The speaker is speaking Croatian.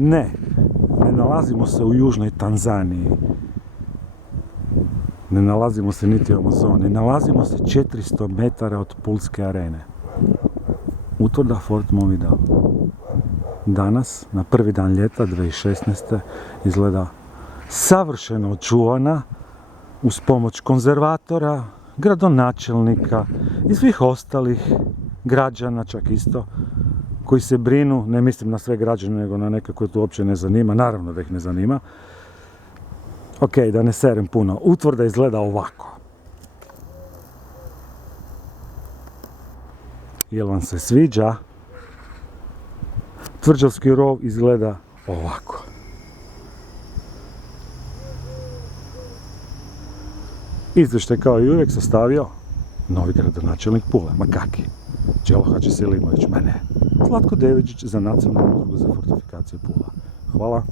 Ne, ne nalazimo se u južnoj Tanzaniji. Ne nalazimo se niti u Amazoni. Nalazimo se 400 metara od Pulske arene. Utvrda Fort Movidao. Danas, na prvi dan ljeta 2016. izgleda savršeno očuvana uz pomoć konzervatora, gradonačelnika i svih ostalih građana, čak isto, koji se brinu, ne mislim na sve građane, nego na neke koje to uopće ne zanima, naravno da ih ne zanima. Ok, da ne serem puno, utvrda izgleda ovako. Jel vam se sviđa? Tvrđavski rov izgleda ovako. Izvještaj kao i uvijek sastavio novi gradonačelnik Pule, ma kaki, Đelo Hadžiselimović, ma ne, Zlatko Devičić za Nacionalnu udrugu za fortifikaciju Pula. Hvala.